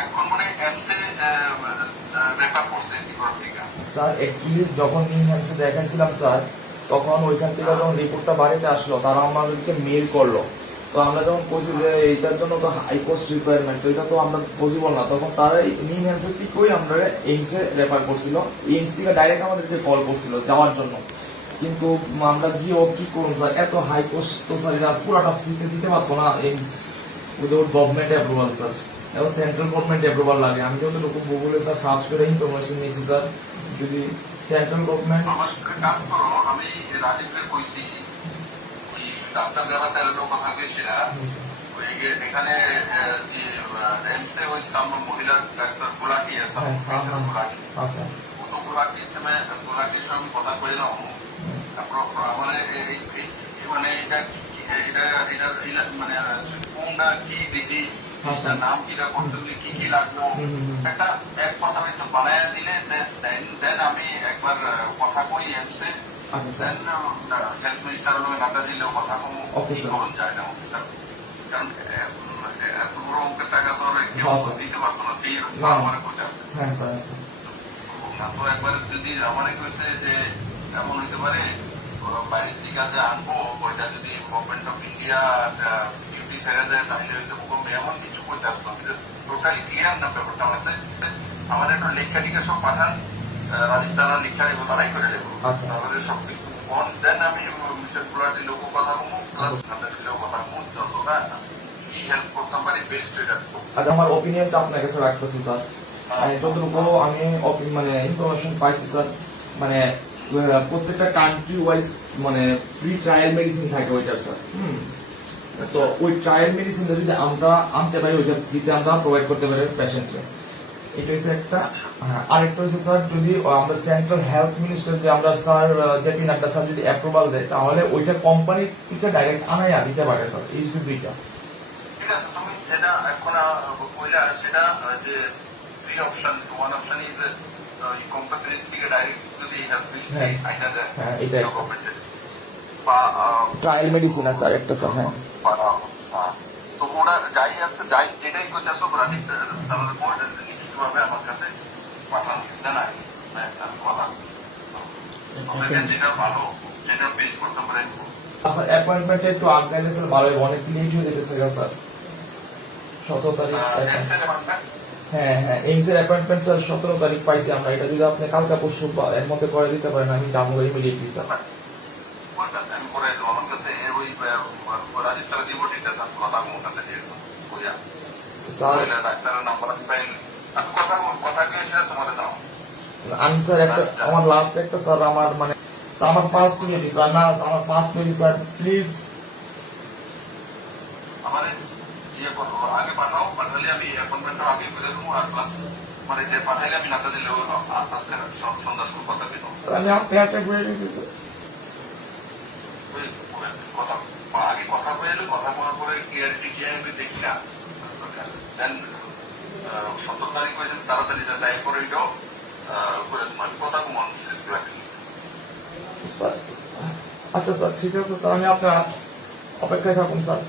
এখন মানে এমসে রেফার করছে ত্রিপুরা থেকে। স্যার অ্যাকচুয়ালি যখন ইনহ্যান্সে দেখাইছিলাম স্যার, তখন ওইখান থেকে যখন রিপোর্টটা বাড়িতে আসলো তারা আমাদেরকে মেল করলো। তো আমরা যখন বলছি যে এইটার জন্য তো হাই কোস্ট রিকোয়ারমেন্ট, তো এটা তো আমরা পসিবল না, তখন তারা ইনহ্যান্সের থেকেই আমরা এইমসে রেফার করছিল। এইমস থেকে ডাইরেক্ট আমাদেরকে কল করছিল যাওয়ার জন্য, কিন্তু আমরা গিয়েও কি করুন স্যার, এত হাই কোস্ট তো স্যার এরা পুরাটা ফ্রিতে দিতে পারবো না। AIIMS without government approval sir, এবং সেন্ট্রাল গভর্নমেন্ট অ্যাপ্রুভাল লাগে। আমি যতটুকু গুগলে স্যার সার্চ করে ইনফরমেশন নিয়েছি স্যার, যদি সেন্ট্রাল গভর্নমেন্ট আমার কাজ করো, আমি রাজীবকে কইছি ওই ডাক্তার দেওয়া স্যারেরও কথা কইছিলা ওই এখানে যে এমসে ওই সামনে মহিলা ডাক্তার গোলাকি আছে, গোলাকি গোলাকি সময় গোলাকির সঙ্গে কথা কইলাম। তারপর মানে মানে এটা এটা এটা মানে কোনটা কি ডিজিজ, নাম কিটা করতে কি কি লাগলো, একটা এক কথা একটু বানায় দিলে দেন আমি একবার কথা কই এমসে, দেন হেলথ মিনিস্টার নাটা দিলেও কথা কম করুন যায় না। কারণ এত বড় অঙ্কের টাকা তো কেউ দিতে পারতো না, দিয়ে আমার কোচ আছে না। তো একবার যদি আমার কইছে যে এমন হইতে পারে বাইরের দিকে যে আনবো ওইটা যদি গভর্নমেন্ট অফ ইন্ডিয়া ডিউটি ছেড়ে দেয় তাহলে হয়তো এমন কিছু করতে আসতো। টোটালি ক্লিয়ার না ব্যাপারটা আছে। আমার একটা লেখা টিকা সব পাঠান, রাজীব তারা লেখা নেবো, তারাই করে নেবো। তাহলে সব কিছু দেন আমি মিসেস গুলাটি লোক কথা বলবো, প্লাস আপনাদের দিলেও কথা বলবো, যতটা কি হেল্প করতাম পারি বেস্ট এটা। আচ্ছা, আমার ওপিনিয়নটা আপনার কাছে রাখতেছি স্যার। যতটুকু আমি মানে ইনফরমেশন পাইছি স্যার, মানে প্রত্যেকটা কান্ট্রি ওয়াইজ মানে ফ্রি ট্রায়াল মেডিসিন থাকে ওইটার স্যার। তো ওই ট্রায়াল মেডিসিনটা যদি আমরা আনতে পারি, ওইটা ফ্রিতে আমরা প্রোভাইড করতে পারি পেশেন্টকে। এটা হচ্ছে একটা। আরেকটা হচ্ছে স্যার, যদি আমরা সেন্ট্রাল হেলথ মিনিস্টার যে আমরা স্যার জেপি নাড্ডা স্যার যদি অ্যাপ্রুভাল দেয়, তাহলে ওইটা কোম্পানি থেকে ডাইরেক্ট আনাইয়া দিতে পারে স্যার। এই হচ্ছে দুইটা। ঠিক আছে, তুমি যেটা এখন কইলা সেটা যে three option, one option is company থেকে ডাইরেক্ট যদি হেলথ মিনিস্ট্রি আইনা দেয়, এটা গভর্নমেন্টের বা ট্রায়াল মেডিসিন আছে আর একটা স্যার। হ্যাঁ, তো ওরা যাই আছে যাই যেটাই করছে সব রাজীব তাহলে বোর্ড লিখিতভাবে আমার কাছে পাঠান জানাই একটা কথা যেটা ভালো, যেটা বেশ করতে পারে। স্যার অ্যাপয়েন্টমেন্টে একটু আগাইলে স্যার ভালো হবে, অনেক লেট হয়ে যেতেছে স্যার। 17 তারিখ। হ্যাঁ হ্যাঁ, এইমসের অ্যাপয়েন্টমেন্ট স্যার 17 তারিখ পাইছি আমরা। এটা যদি আপনি কালকে পরশু এর মধ্যে করে দিতে পারেন, আমি ডাউন করে ইমিডিয়েটলি স্যার। আমি করে দেবো, আমার কাছে ওই রাজীব তারা দিব, ঠিক আছে কথা আমার কাছে দিয়ে দেবো স্যার। ডাক্তারের নাম্বার পাইলে কথা কথা গিয়ে সেটা তোমাদের দাও। আমি স্যার একটা আমার লাস্ট একটা স্যার, আমার মানে আমার 5 মিনিট স্যার, না আমার 5 মিনিট স্যার প্লিজ। আমাদের ইয়ে করবো, আগে পাঠাও, পাঠালে আমি অ্যাপয়েন্টমেন্টটা আগে করে দেবো। আর প্লাস মানে যে পাঠাইলে আমি নাতা দিলেও আজকে সন্ধ্যা শুরু কথা দিল। আমি আপনি একটা ঘুরে গেছি কথা আগে কথা বলে এলো, কথা বলার পরে ক্লিয়ারিটি কি আমি দেখি না, দেন 17 তারিখ হয়েছেন তাড়াতাড়ি যা তাই করে এটাও করে তোমার কথা কমান শেষ করে। আচ্ছা স্যার, ঠিক আছে স্যার, আমি আপনার অপেক্ষায় থাকুন স্যার।